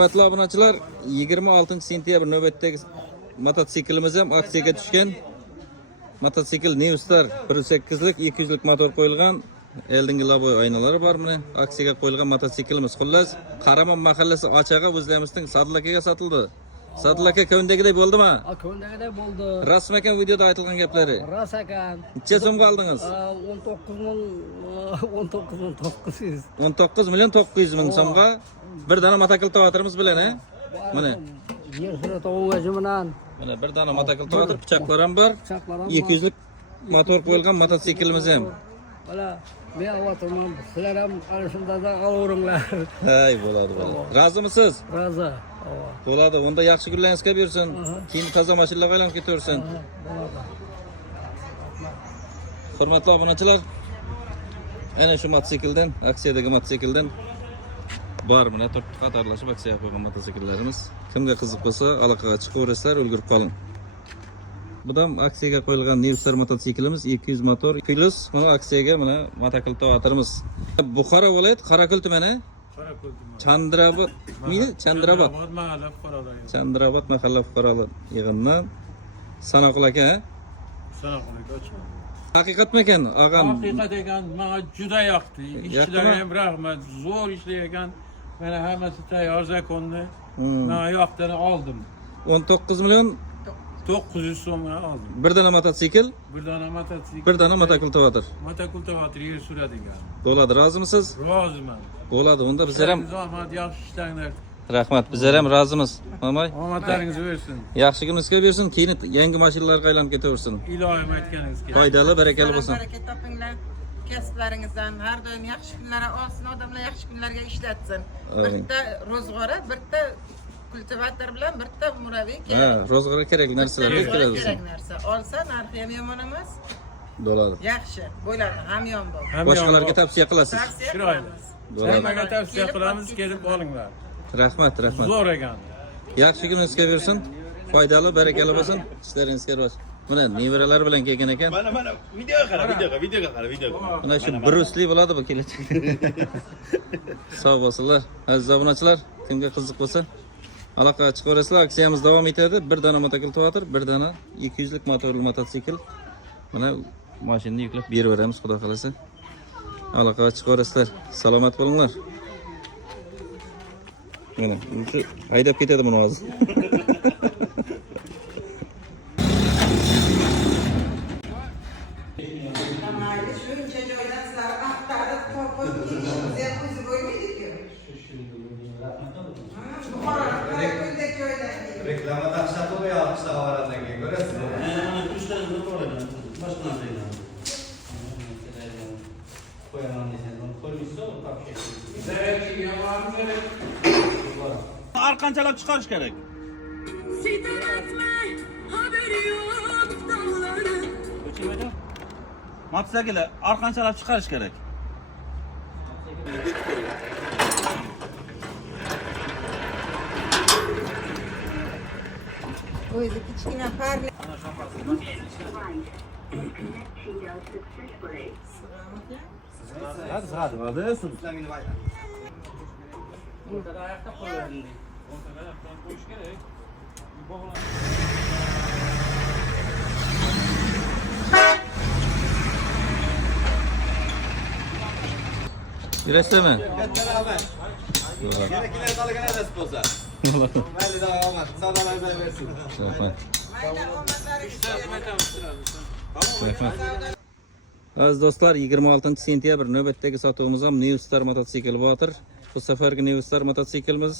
Hurmatli obunachilar, 26-sentyabr navbatdagi mototsiklimiz ham aksiyaga tushgan. Mototsikl New Star 1.8 lik 200 lik motor qo'yilgan. Eldingi loboy aynalari bor buni. Aksiyaga qo'yilgan mototsiklimiz. Xullas, Qaramon mahallasi Ochaga o'zlarimizning Sadil akaga sotildi. Sadil aka ko'ndagidek bo'ldimi? Ko'ndagidek bo'ldi. Rasm ekan videoda aytilgan gaplari. Ras ekan. Necha so'mga oldingiz? 19 million 900 ming so'mga bir dona mototsikl tovatirimiz bilan, ha? Mana. Yer sura tovugachi bilan. Mana bir dona mototsikl tovatir, pichoqlar ham bor. 200 lik motor qo'yilgan mototsiklimiz ham. Mana men o'tirman. Sizlar ham ana shundan olaveringlar. Hay, bo'ladi. Rozimisiz? Rozi. Bo'ladi. Unda yaxshi kunlaringiz kelib yursin. Keyin toza mashinalarga aylanib ketaversin. Hurmatli obunachilar, ana shu mototsikldan, aksiyadagi mototsikldan bor mana to'rt qatorlashib aksiyaga qo'ygan mototsikllarimiz. Kimga qiziq bo'lsa, aloqaga chiqaverasizlar, ulgurib qoling. Bu ham aksiyaga qo'yilgan New Star mototsiklimiz 200 motor plus mana aksiyaga mana mototsikl tovatirimiz. Buxoro viloyat Qorako'l tumani. Chandrabod miydi? Chandrabod mahalla fuqarolar yig'inidan Sanoqul aka. Sanoqul aka. Haqiqatmi ekan, og'am? Haqiqat ekan, menga juda yoqdi. Ishchilarga ham rahmat, zo'r ishlagan. Mana hammasi tayyor zakonni. Men yoqdan oldim. 19 million 900 so'mga oldim. Bir dona mototsikl, Bir dona mototsikl, bir dona mototsikl tovatir. Mototsikl tovatir yer suradigan. Bo'ladi, rozimisiz? Roziman. Bo'ladi, unda bizlar ham zahmat, yaxshi ishlanglar. rahmat, bizlar ham rozimiz. Mamay. Omadlaringiz bo'lsin. Yaxshi kunimiz kelib yursin, keyin yangi mashinalarga aylanib ketaversin. Ilohim aytganingiz keladi. Foydali, barakali bo'lsin. Barakat topinglar. Kasblaringizdan har doim yaxshi kunlar olsin, odamlar yaxshi kunlarga ishlatsin. Bitta ro'zg'ora, bitta kultivator bilan bitta murabiy kerak. Ha, ro'zg'orga kerak narsalar keladi. Kerak narsa. Olsa narxi ham yomon emas. Bo'ladi. Yaxshi, bo'ladi, hamyon bo'l. Boshqalarga tavsiya qilasiz. Chiroyli. Hammaga tavsiya qilamiz, kelib olinglar. Rahmat. Zo'r ekan. Yaxshi kuningiz kelib yursin. Foydali, barakali bo'lsin. Ishlaringizga ro'z. Mana nevaralar bilan kelgan ekan. Mana videoga qara. Mana shu Brusli bo'ladi bu kelajakda. Sog' bo'lsinlar. Aziz obunachilar, kimga qiziq bo'lsa, aloqaga chiqaverasizlar. Aksiyamiz davom etadi. Bir dona mototsikl tovatir, bir dona 200 lik motorli mototsikl. Mana mashinani yuklab beraveramiz, xudo xolasa. Aloqaga chiqaverasizlar. Salomat bo'linglar. Mana shu haydab ketadi buni hozir. Shuncha joydan sizlar axtarib topib kelishimiz ham o'zi bo'lmaydi-ku. Qorako'ldagi joydan. Reklama taqshatib qo'yapti xabarandan keyin ko'rasizmi? Arqanchalab chiqarish kerak. Mototsiklni arqanchalab chiqarish kerak. O'zi kichkina parli. Yurasizmi? Keraklar qolgan adasi bo'lsa. Mayli, davom et. Savdolarga bersin. Rahmat. Mayli, omadlaringiz Rahmat. Aziz do'stlar, 26-sentyabr navbatdagi sotuvimiz ham New Star mototsikl bo'tir. Bu safargi New Star mototsiklimiz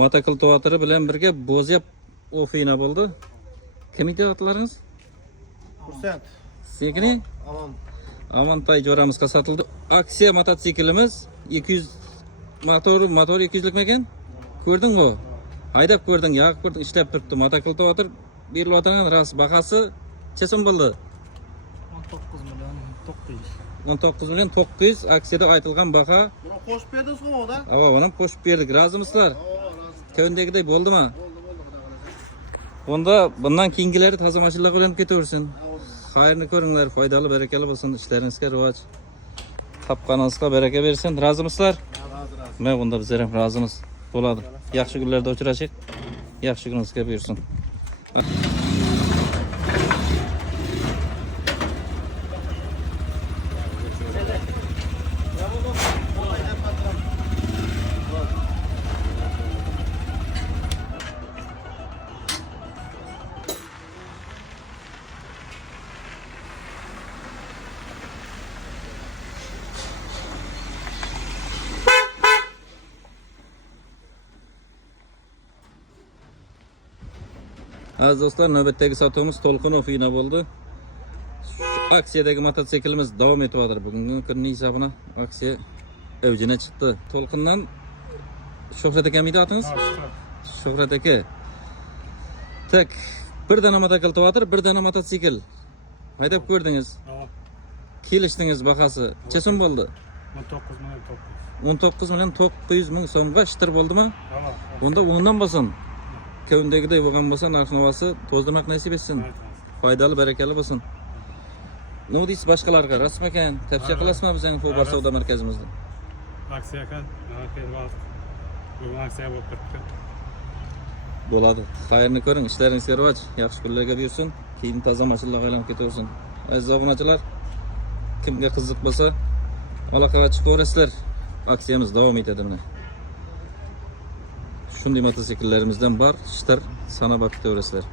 mototsikl tovatiri bilan birga bo'zyap ofina bo'ldi. Kim edi otlaringiz? Xursand. Sekini? Amontay jo'ramizga sotildi. Aksiya mototsiklimiz 200 motor 200 likmi ekan? Ko'rdingmi? Haydab ko'rding, yaqib ko'rding, ishlab turibdi. Mototsikl tovatir berilayotgan ras bahasi necha so'm bo'ldi? 19 million 900 aksiyada aytilgan baho. Buni qo'shib berdingizmi o'da? Ava, buni qo'shib berdik. Rozimisizlar? Ko'ndagidek bo'ldimi? Bunda bundan keyingilari toza mashinalarga aylanib ketaversin. Xayrni ko'ringlar, foydali, barakali bo'lsin, ishlaringizga rivoj. Topganingizga baraka bersin. Rozimisizlar? Men bunda bizlar ham rozimiz. Bo'ladi. Yaxshi kunlarda uchrashik. Yaxshi kuningizga buyursin. Aziz do'stlar, navbatdagi sotuvimiz To'lqinov uyida bo'ldi. Aksiyadagi mototsiklimiz davom etyapti. Bugungi kunning hisobini aksiya avjina chiqdi. To'lqindan Shuhrat aka miydi atingiz? Shuhrat aka. Tak, bir dana mototsikl to'g'atir, bir dana mototsikl. Haydab ko'rdingiz. Kelishdingiz bahasi. Necha so'm bo'ldi? 19 million 900 ming so'mga ishtir bo'ldimi? Unda undan bo'lsin. Köyündegidey bo'lgan bo'lsa, narx-navosi to'zdirmak nasib etsin. Foydali, barakali bo'lsin. Nima deysiz boshqalarga? Rasm ekan, tavsiya qilasizmi bizning Xo'bar savdo markazimizda? Aksiya ekan, bugun aksiya bo'lib turibdi. Bo'ladi. Xayrni ko'ring, ishlaringizga rivoj, yaxshi kunlarga buyursin. Keyin toza mashinalar aylanib ketaversin. Aziz obunachilar, kimga qiziq bo'lsa, aloqaga chiqaverasizlar. Aksiyamiz davom etadi mana. Shunday mototsikllerimizden var, işler sana bakıp öğresler.